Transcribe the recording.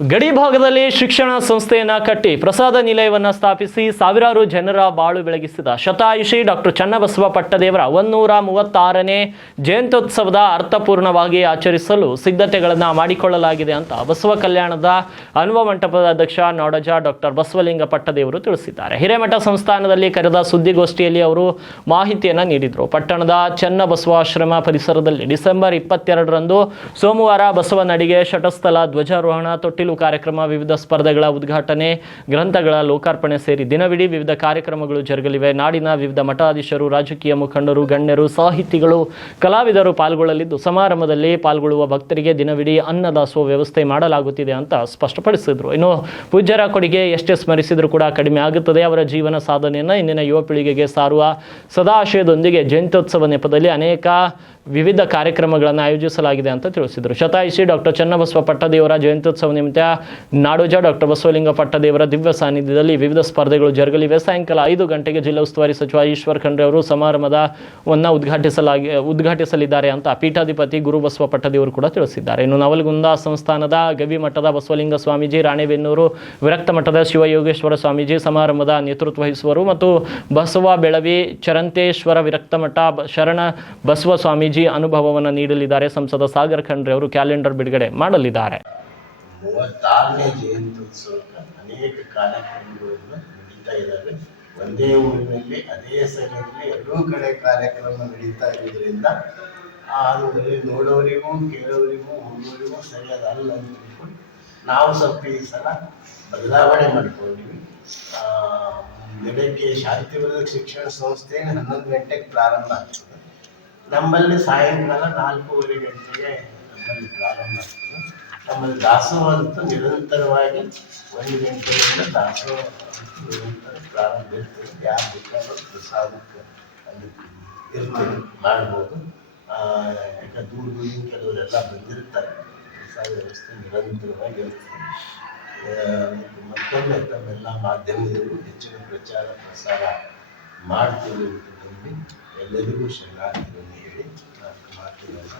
ಗಡಿ ಭಾಗದಲ್ಲಿ ಶಿಕ್ಷಣ ಸಂಸ್ಥೆಯನ್ನ ಕಟ್ಟಿ ಪ್ರಸಾದ ನಿಲಯವನ್ನು ಸ್ಥಾಪಿಸಿ ಸಾವಿರಾರು ಜನರ ಬಾಳು ಬೆಳಗಿಸಿದ ಶತಾಯುಷಿ ಡಾಕ್ಟರ್ ಚನ್ನಬಸವ ಪಟ್ಟದೇವರ 136ನೇ ಜಯಂತ್ಯೋತ್ಸವದ ಅರ್ಥಪೂರ್ಣವಾಗಿ ಆಚರಿಸಲು ಸಿದ್ಧತೆಗಳನ್ನು ಮಾಡಿಕೊಳ್ಳಲಾಗಿದೆ ಅಂತ ಬಸವ ಕಲ್ಯಾಣದ ಅನುವ ಮಂಟಪದ ಅಧ್ಯಕ್ಷ ನಾಡೋಜ ಡಾಕ್ಟರ್ ಬಸವಲಿಂಗ ಪಟ್ಟದೇವರು ತಿಳಿಸಿದ್ದಾರೆ. ಹಿರೇಮಠ ಸಂಸ್ಥಾನದಲ್ಲಿ ಕರೆದ ಸುದ್ದಿಗೋಷ್ಠಿಯಲ್ಲಿ ಅವರು ಮಾಹಿತಿಯನ್ನು ನೀಡಿದರು. ಪಟ್ಟಣದ ಚನ್ನಬಸವಾಶ್ರಮ ಪರಿಸರದಲ್ಲಿ ಡಿಸೆಂಬರ್ 22ರಂದು ಸೋಮವಾರ ಬಸವನಡಿಗೆ ಶಟಸ್ಥಲ ಧ್ವಜಾರೋಹಣ ತೊಟ್ಟಿಲು ಕಾರ್ಯಕ್ರಮ, ವಿವಿಧ ಸ್ಪರ್ಧೆಗಳ ಉದ್ಘಾಟನೆ, ಗ್ರಂಥಗಳ ಲೋಕಾರ್ಪಣೆ ಸೇರಿ ದಿನವಿಡೀ ವಿವಿಧ ಕಾರ್ಯಕ್ರಮಗಳು ಜರುಗಲಿವೆ. ನಾಡಿನ ವಿವಿಧ ಮಠಾಧೀಶರು, ರಾಜಕೀಯ ಮುಖಂಡರು, ಗಣ್ಯರು, ಸಾಹಿತಿಗಳು, ಕಲಾವಿದರು ಪಾಲ್ಗೊಳ್ಳಲಿದ್ದು ಸಮಾರಂಭದಲ್ಲಿ ಪಾಲ್ಗೊಳ್ಳುವ ಭಕ್ತರಿಗೆ ದಿನವಿಡೀ ಅನ್ನದಾಸೋಹ ವ್ಯವಸ್ಥೆ ಮಾಡಲಾಗುತ್ತಿದೆ ಅಂತ ಸ್ಪಷ್ಟಪಡಿಸಿದರು. ಇನ್ನು ಪೂಜ್ಯರ ಕೊಡುಗೆ ಎಷ್ಟೇ ಸ್ಮರಿಸಿದರೂ ಕೂಡ ಕಡಿಮೆ ಆಗುತ್ತದೆ. ಅವರ ಜೀವನ ಸಾಧನೆಯನ್ನು ಇಂದಿನ ಯುವ ಪೀಳಿಗೆಗೆ ಸಾರುವ ಸದಾಶಯದೊಂದಿಗೆ ಜಯಂತ್ಯೋತ್ಸವ ನೆಪದಲ್ಲಿ ಅನೇಕ ವಿವಿಧ ಕಾರ್ಯಕ್ರಮಗಳನ್ನು ಆಯೋಜಿಸಲಾಗಿದೆ ಅಂತ ತಿಳಿಸಿದರು. ಶತಾಯುಷಿ ಡಾಕ್ಟರ್ ಚನ್ನಬಸವ ಪಟ್ಟದೇವರ ಜಯಂತ್ಯೋತ್ಸವ ನಿಮಿತ್ತ ನಾಡೋಜ ಡಾಕ್ಟರ್ ಬಸವಲಿಂಗ ಪಟ್ಟದೇವರ ದಿವ್ಯ ಸಾನ್ನಿಧ್ಯದಲ್ಲಿ ವಿವಿಧ ಸ್ಪರ್ಧೆಗಳು ಜರುಗಲಿವೆ. ಸಾಯಂಕಾಲ 5 ಗಂಟೆಗೆ ಜಿಲ್ಲಾ ಉಸ್ತುವಾರಿ ಸಚಿವ ಈಶ್ವರ್ ಖಂಡ್ರೆ ಅವರು ಸಮಾರಂಭವನ್ನು ಉದ್ಘಾಟಿಸಲಿದ್ದಾರೆ ಅಂತ ಪೀಠಾಧಿಪತಿ ಗುರುಬಸವ ಪಟ್ಟದೇವರು ಕೂಡ ತಿಳಿಸಿದ್ದಾರೆ. ಇನ್ನು ನವಲಗುಂದ ಸಂಸ್ಥಾನದ ಗವಿ ಮಠದ ಬಸವಲಿಂಗ ಸ್ವಾಮೀಜಿ, ರಾಣೆಬೆನ್ನೂರು ವಿರಕ್ತ ಮಠದ ಶಿವಯೋಗೇಶ್ವರ ಸ್ವಾಮೀಜಿ ಸಮಾರಂಭದ ನೇತೃತ್ವ ವಹಿಸುವರು ಮತ್ತು ಬಸವ ಬೆಳವಿ ಚರಂತೇಶ್ವರ ವಿರಕ್ತ ಮಠ ಶರಣ ಬಸವ ಸ್ವಾಮೀಜಿ ಅನುಭವವನ್ನು ನೀಡಲಿದ್ದಾರೆ. ಸಂಸದ ಸಾಗರ್ ಖಂಡ್ರೆ ಅವರು ಕ್ಯಾಲೆಂಡರ್ ಬಿಡುಗಡೆ ಮಾಡಲಿದ್ದಾರೆ. 36ನೇ ಜಯಂತ್ಯೋತ್ಸವಕ್ಕೆ ಅನೇಕ ಕಾರ್ಯಕ್ರಮಗಳನ್ನು ನಡೀತಾ ಇದ್ದಾವೆ. ಒಂದೇ ಊರಿನಲ್ಲಿ ಅದೇ ಸಮಯದಲ್ಲಿ ಎರಡೂ ಕಡೆ ಕಾರ್ಯಕ್ರಮ ನಡೀತಾ ಇರೋದ್ರಿಂದ ಅದು ನೋಡೋರಿಗೂ ಕೇಳೋರಿಗೂ ಹೋಗೋರಿಗೂ ಸರಿಯಾದಲ್ಲ ಅಂತ ತಿಳ್ಕೊಂಡು ನಾವು ಸ್ವಲ್ಪ ಈ ಸಲ ಬದಲಾವಣೆ ಮಾಡ್ಕೊಂಡಿವಿ. ಬೆಳಗ್ಗೆ ಶಾಂತಿವರ್ಧಕ ಶಿಕ್ಷಣ ಸಂಸ್ಥೆ 11 ಗಂಟೆಗೆ ಪ್ರಾರಂಭ ಆಗ್ತದೆ. ನಮ್ಮಲ್ಲಿ ಸಾಯಂಕಾಲ 4:15 ಗಂಟೆಗೆ ನಮ್ಮಲ್ಲಿ ಪ್ರಾರಂಭ ಆಗ್ತದೆ. ನಮ್ಮಲ್ಲಿ ದಾಸೋಹ ಅಂತೂ ನಿರಂತರವಾಗಿ 1 ಗಂಟೆಯಿಂದ ದಾಸೋಹ ನಿರಂತರ ಪ್ರಾರಂಭ ಇರ್ತದೆ. ಯಾರು ಬೇಕಾದ್ರೂ ಪ್ರಸಾದಕ್ಕೆ ಅದಕ್ಕೆ ಇರ್ತದೆ ಮಾಡ್ಬೋದು. ಯಾಕೆ ದೂರದಿಂದ ಕೆಲವರೆಲ್ಲ ಬಂದಿರ್ತಾರೆ. ಪ್ರಸಾದ ವ್ಯವಸ್ಥೆ ನಿರಂತರವಾಗಿ ಇರ್ತದೆ. ಮತ್ತೊಮ್ಮೆ ತಮ್ಮೆಲ್ಲ ಮಾಧ್ಯಮದಲ್ಲೂ ಹೆಚ್ಚಿನ ಪ್ರಚಾರ ಪ್ರಸಾರ ಮಾಡ್ತೀವಿ ಅಂತ ನಂಬಿ ಎಲ್ಲರಿಗೂ ಶರಣಾರ್ಥಿಗಳನ್ನು ಹೇಳಿ ಮಾತುಗಳನ್ನು